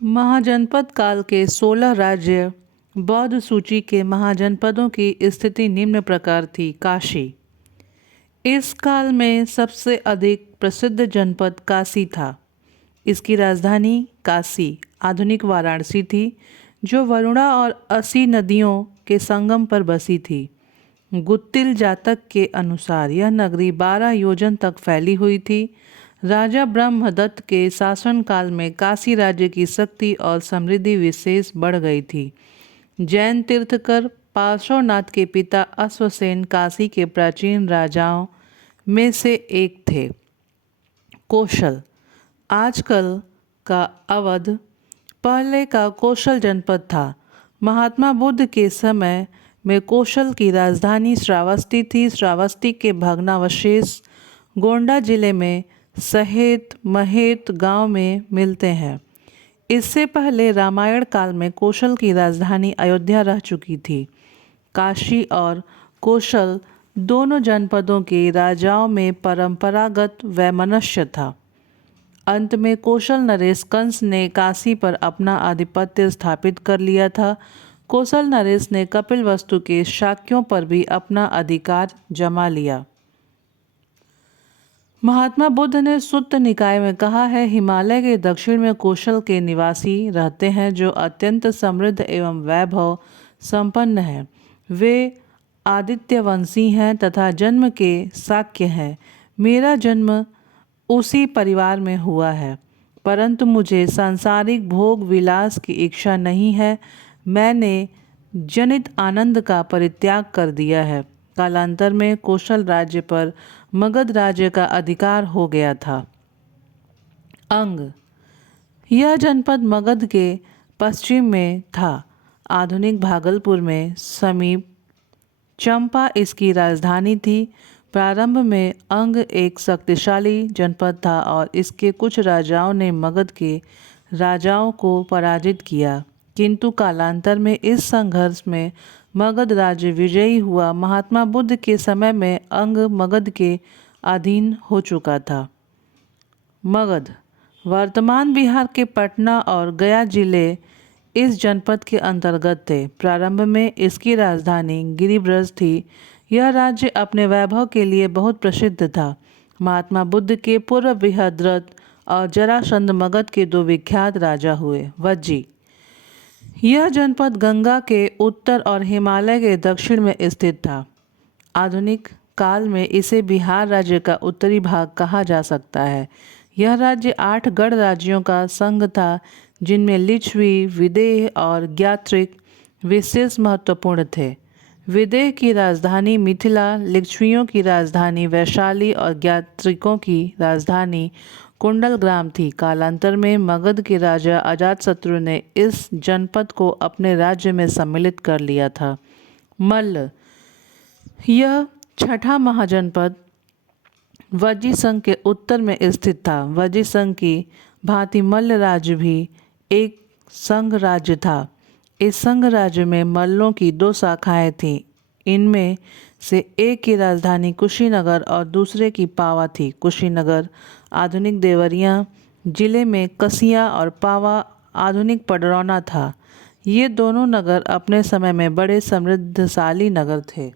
महाजनपद काल के 16 राज्य बौद्ध सूची के महाजनपदों की स्थिति निम्न प्रकार थी। काशी इस काल में सबसे अधिक प्रसिद्ध जनपद काशी था। इसकी राजधानी काशी आधुनिक वाराणसी थी, जो वरुणा और असी नदियों के संगम पर बसी थी। गुत्तिल जातक के अनुसार यह नगरी 12 योजन तक फैली हुई थी। राजा ब्रह्मदत्त के शासनकाल में काशी राज्य की शक्ति और समृद्धि विशेष बढ़ गई थी। जैन तीर्थकर पार्श्वनाथ के पिता अश्वसेन काशी के प्राचीन राजाओं में से एक थे। कौशल आजकल का अवध पहले का कौशल जनपद था। महात्मा बुद्ध के समय में कौशल की राजधानी श्रावस्ती थी। श्रावस्ती के भग्नावशेष गोंडा जिले में सहेत महेत गांव में मिलते हैं। इससे पहले रामायण काल में कौशल की राजधानी अयोध्या रह चुकी थी। काशी और कौशल दोनों जनपदों के राजाओं में परंपरागत वैमनस्य था। अंत में कौशल नरेश कंस ने काशी पर अपना आधिपत्य स्थापित कर लिया था। कौशल नरेश ने कपिलवस्तु के शाक्यों पर भी अपना अधिकार जमा लिया। महात्मा बुद्ध ने सुत्त निकाय में कहा है, हिमालय के दक्षिण में कौशल के निवासी रहते हैं, जो अत्यंत समृद्ध एवं वैभव संपन्न हैं। वे आदित्यवंशी हैं तथा जन्म के शाक्य हैं। मेरा जन्म उसी परिवार में हुआ है, परंतु मुझे सांसारिक भोग विलास की इच्छा नहीं है। मैंने जनित आनंद का परित्याग कर दिया है। कालांतर में कौशल राज्य पर मगध राज्य का अधिकार हो गया था। अंग यह जनपद मगध के पश्चिम में था। आधुनिक भागलपुर में समीप चंपा इसकी राजधानी थी। प्रारंभ में अंग एक शक्तिशाली जनपद था और इसके कुछ राजाओं ने मगध के राजाओं को पराजित किया, किंतु कालांतर में इस संघर्ष में मगध राज्य विजयी हुआ। महात्मा बुद्ध के समय में अंग मगध के अधीन हो चुका था। मगध वर्तमान बिहार के पटना और गया जिले इस जनपद के अंतर्गत थे। प्रारंभ में इसकी राजधानी गिरिब्रज थी। यह राज्य अपने वैभव के लिए बहुत प्रसिद्ध था। महात्मा बुद्ध के पूर्व बृहद्रथ और जरासंध मगध के दो विख्यात राजा हुए। वज्जी यह जनपद गंगा के उत्तर और हिमालय के दक्षिण में स्थित था। आधुनिक काल में इसे बिहार राज्य का उत्तरी भाग कहा जा सकता है। यह राज्य 8 गढ़ राज्यों का संघ था, जिनमें लिच्छवी, विदेह और ज्ञात्रिक विशेष महत्वपूर्ण थे। विदेह की राजधानी मिथिला, लिच्छवियों की राजधानी वैशाली और ज्ञात्रिकों की राजधानी कुंडलग्राम थी। कालांतर में मगध के राजा अजातशत्रु ने इस जनपद को अपने राज्य में सम्मिलित कर लिया था। मल्ल यह छठा महाजनपद वज्जी संघ के उत्तर में स्थित था। वज्जी संघ की भांति मल्ल राज्य भी एक संघ राज्य था। इस संघ राज्य में मल्लों की 2 शाखाएं थीं। इनमें से एक की राजधानी कुशीनगर और दूसरे की पावा थी। कुशीनगर आधुनिक देवरिया जिले में कसिया और पावा आधुनिक पडरौना था। ये दोनों नगर अपने समय में बड़े समृद्धशाली नगर थे।